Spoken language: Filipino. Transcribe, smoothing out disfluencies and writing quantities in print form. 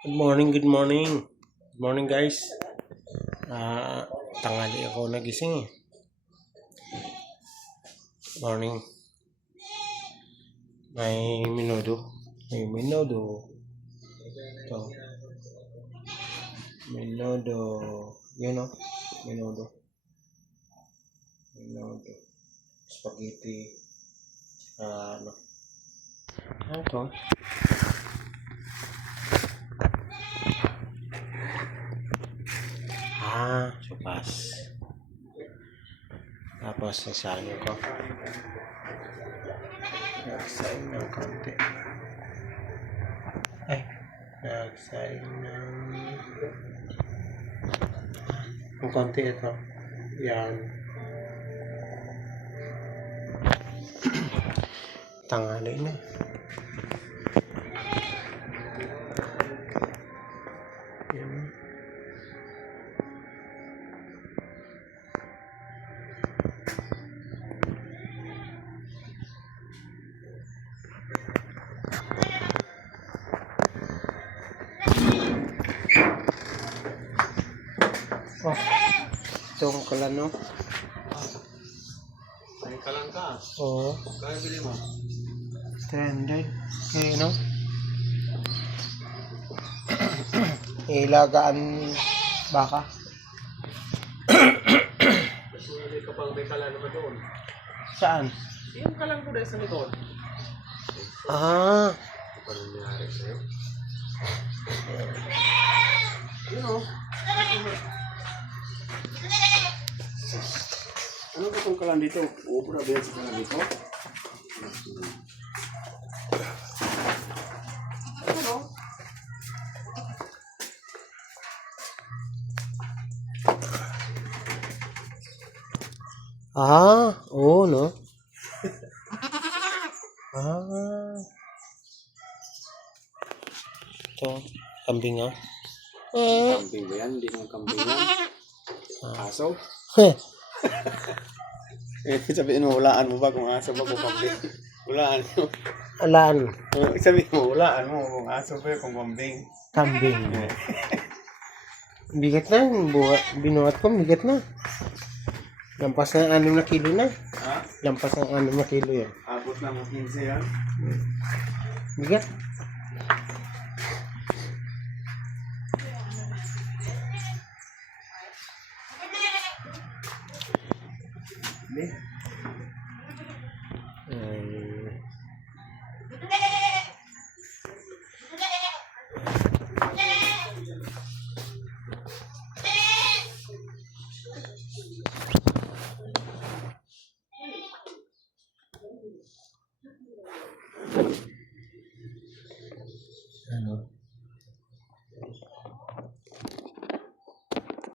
Good morning, good morning. Good morning, guys. Tanghali ako nagising eh. Morning. May minudo. May minudo. Ito. Minudo. Yun o. Minudo. Minudo. Spaghetti. Ano. Ito. Supas. Tapos, sasayin ko. Nagsayin ng konti. Nagsayin ng konti ito. Yan. Tanghali na. Yan. Itong kalano. May kalang ka. Oo. Kaya bili mo? 300. Okay, no? Ilagaan baka. Kasi may kapag may kalang naman doon. Saan? Yung kalang ko dahil sa likod. Ah. Ano pa nangyari sa'yo? Yun o. Ano ba itong kalang dito? Ubra ba yan sa kalang dito? Ano? Oo, no? Ah. Ito, kambing ah. Kambing ba yan? Hindi naman kambing yan. Aso? Sabihin mo, hulaan mo ba kung aso ba kung kambing? Hulaan mo. Alaan. Sabihin mo, hulaan mo kung aso ba kung kambing. Kambing. Bigat na. Binuhat ko, bigat na. Lampas na 6 na kilo na. Ha? Lampas na 6 na kilo yan. Abot na mo 15 yan. Bigat. Hindi. Ano?